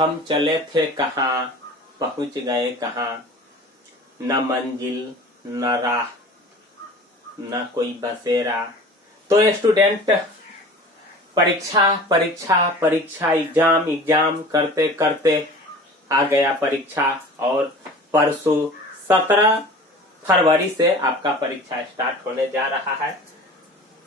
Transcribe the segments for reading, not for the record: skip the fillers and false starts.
हम चले थे कहाँ, पहुंच गए कहाँ, न मंजिल न राह न कोई बसेरा। तो स्टूडेंट परीक्षा परीक्षा परीक्षा एग्जाम एग्जाम करते करते आ गया परीक्षा, और परसों 17 फरवरी से आपका परीक्षा स्टार्ट होने जा रहा है।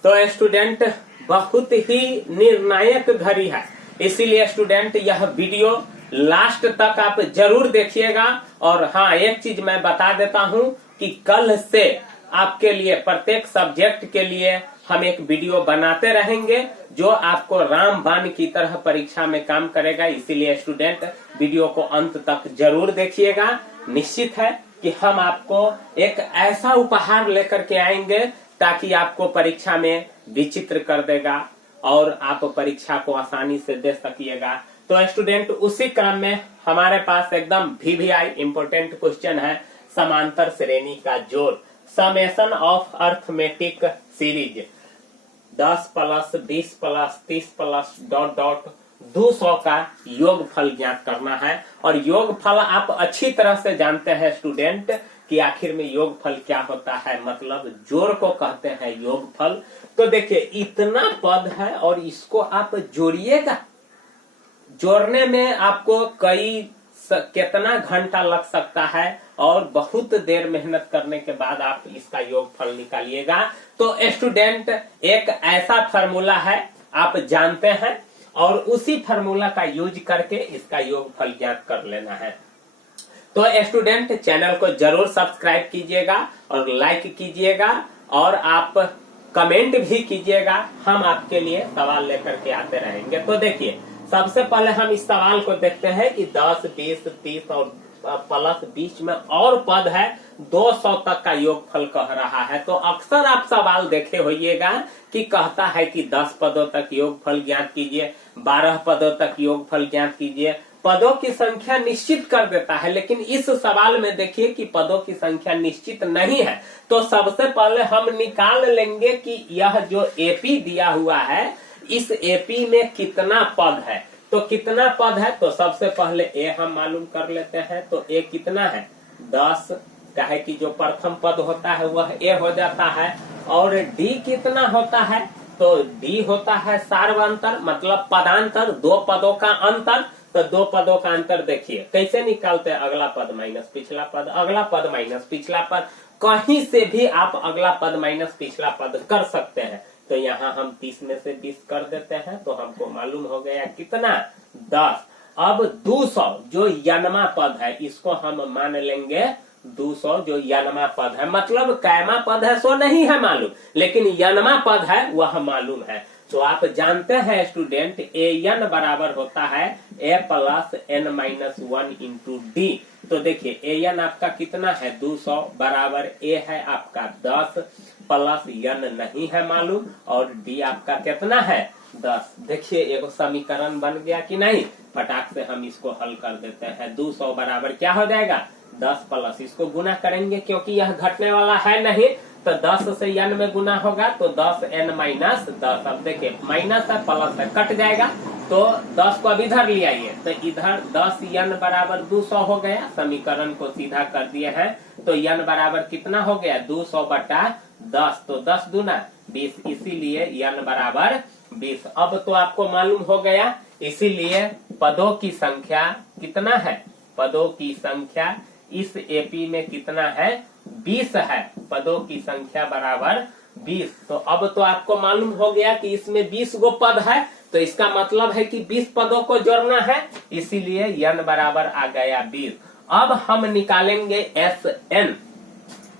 तो स्टूडेंट बहुत ही निर्णायक घड़ी है, इसीलिए स्टूडेंट यह वीडियो लास्ट तक आप जरूर देखिएगा। और हाँ, एक चीज मैं बता देता हूं कि कल से आपके लिए प्रत्येक सब्जेक्ट के लिए हम एक वीडियो बनाते रहेंगे जो आपको रामबाण की तरह परीक्षा में काम करेगा। इसीलिए स्टूडेंट वीडियो को अंत तक जरूर देखिएगा। निश्चित है कि हम आपको एक ऐसा उपहार लेकर के आएंगे ताकि आपको परीक्षा में विचित्र कर देगा और आप परीक्षा को आसानी से दे सकिएगा। तो स्टूडेंट उसी क्रम में हमारे पास एकदम VVI इम्पोर्टेंट क्वेश्चन है, समांतर श्रेणी का जोड़, summation of arithmetic series 10 plus 20 plus 30 plus dot dot 200 का योगफल ज्ञात करना है। और योगफल आप अच्छी तरह से जानते हैं स्टूडेंट कि आखिर में योगफल क्या होता है, मतलब जोड़ को कहते हैं योगफल। तो देखिए इतना पद है और इसको आप जोड़िएगा, जोड़ने में आपको कितना घंटा लग सकता है और बहुत देर मेहनत करने के बाद आप इसका योगफल निकालिएगा। तो स्टूडेंट एक ऐसा फार्मूला है आप जानते हैं और उसी फार्मूला का यूज करके इसका योगफल ज्ञात कर लेना है। तो स्टूडेंट चैनल को जरूर सब्सक्राइब कीजिएगा और लाइक कीजिएगा और आप कमेंट भी कीजिएगा, हम आपके लिए सवाल लेकर के आते रहेंगे। तो देखिए सबसे पहले हम इस सवाल को देखते हैं कि 10, 20, 30 और प्लस बीच में और पद है 200 तक का योगफल कह रहा है। तो अक्सर आप सवाल देखे होइएगा कि कहता है कि 10 पदों तक योगफल ज्ञात कीजिए, 12 पदों तक योगफल ज्ञात कीजिए, पदों की संख्या निश्चित कर देता है। लेकिन इस सवाल में देखिए कि पदों की संख्या निश्चित नहीं है। तो सबसे पहले हम निकाल लेंगे कि यह जो एपी दिया हुआ है इस एपी में कितना पद है। तो कितना पद है, तो सबसे पहले ए हम मालूम कर लेते हैं। तो ए कितना है 10, चाहे कि जो प्रथम पद होता है वह ए हो जाता है। और डी कितना होता है, तो डी होता है सार्वंतर, मतलब पदांतर, दो पदों का अंतर। तो दो पदों का अंतर देखिए कैसे निकालते हैं, अगला पद माइनस पिछला पद, अगला पद माइनस पिछला पद, कहीं से भी आप अगला पद माइनस पिछला पद कर सकते हैं। तो यहाँ हम 30 में से 20 कर देते हैं तो हमको मालूम हो गया कितना 10। अब 200 जो यनमा पद है इसको हम मान लेंगे 200 जो यनमा पद है, मतलब कैमा पद है सो नहीं है मालूम, लेकिन यनमा पद है वह मालूम है। तो आप जानते हैं स्टूडेंट ए एन बराबर होता है a plus n minus 1 into d. तो देखिए ए एन आपका कितना है 200 बराबर ए है आपका 10 प्लस एन नहीं है मालूम और डी आपका कितना है 10। देखिए एक समीकरण बन गया कि नहीं, फटाक से हम इसको हल कर देते हैं। 200 बराबर क्या हो जाएगा 10 प्लस इसको गुना करेंगे क्योंकि यह घटने वाला है नहीं, तो 10 से n में गुना होगा तो 10 n माइनस 10। अब देखिए माइनस है प्लस है कट जाएगा, तो 10 को अब इधर ले आइए, तो इधर 10 n बराबर 200 हो गया। समीकरण को सीधा कर दिए हैं तो n बराबर कितना हो गया 200 बटा 10, तो 10 दूना 20, इसीलिए n बराबर 20। अब तो आपको मालूम हो गया, इसीलिए पदों की संख्या कितना है, पदों की संख्या इस एपी में कितना है 20 है, पदों की संख्या बराबर 20। तो अब तो आपको मालूम हो गया कि इसमें 20 गो पद है, तो इसका मतलब है कि 20 पदों को जोड़ना है, इसीलिए n बराबर आ गया 20। अब हम निकालेंगे एस एन।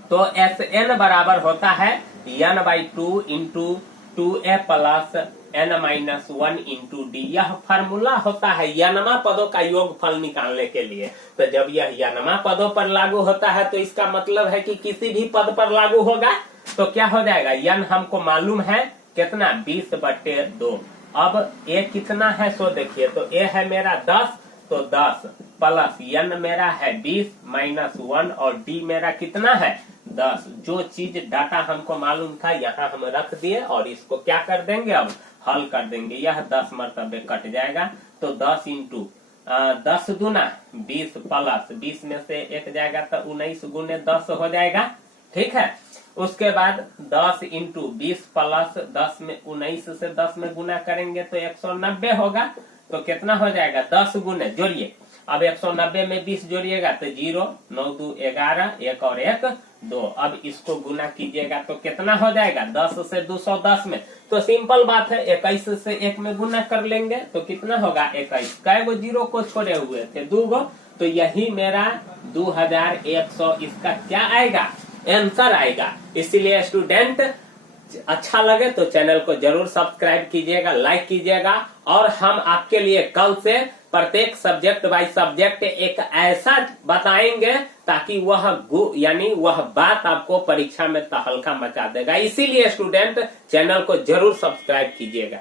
तो एस एन बराबर होता है n/2 into 2a plus n minus 1 into D. यह फार्मूला होता है यनमा पदों का योगफल निकालने के लिए। तो जब यह यनमा पदों पर लागू होता है तो इसका मतलब है कि किसी भी पद पर लागू होगा। तो क्या हो जाएगा n हमको मालूम है कितना 20/2। अब a कितना है सो देखिए, तो a है मेरा 10, तो 10 प्लस n मेरा है 20 माइनस 1 और d मेरा कितना है 10। जो चीज डाटा हमको मालूम था यहाँ हम रख दिए और इसको क्या कर देंगे अब हल कर देंगे। यह 10 मरतबे कट जाएगा, तो 10 इंटू 10 गुना 20 प्लस 20 में से 1 जाएगा तो 19 गुने 10 हो जाएगा। ठीक है, उसके बाद 10 इंटू 20 प्लस 10 में 19 से 10 में गुना करेंगे तो 190 होगा। तो कितना हो जाएगा 10 गुने, जोड़िए अब 190 में 20 जोड़िएगा तो 0, 9 2 11, 1 और 1 2। अब इसको गुना कीजिएगा तो कितना हो जाएगा 10 से 210 में। तो सिंपल बात है 21 से 1 में गुना कर लेंगे तो कितना होगा 21। कै गो 0 को छोड़े हुए थे 2 गो, तो यही मेरा 2100 इसका क्या आएगा आंसर आएगा। इसीलिए स्टूडेंट अच्छा लगे तो चैनल को जरूर सब्सक्राइब कीजिएगा, लाइक कीजिएगा, और हम आपके लिए कल से प्रत्येक सब्जेक्ट बाय सब्जेक्ट एक ऐसा बताएंगे ताकि यानी वह बात आपको परीक्षा में तहलका मचा देगा। इसीलिए स्टूडेंट चैनल को जरूर सब्सक्राइब कीजिएगा।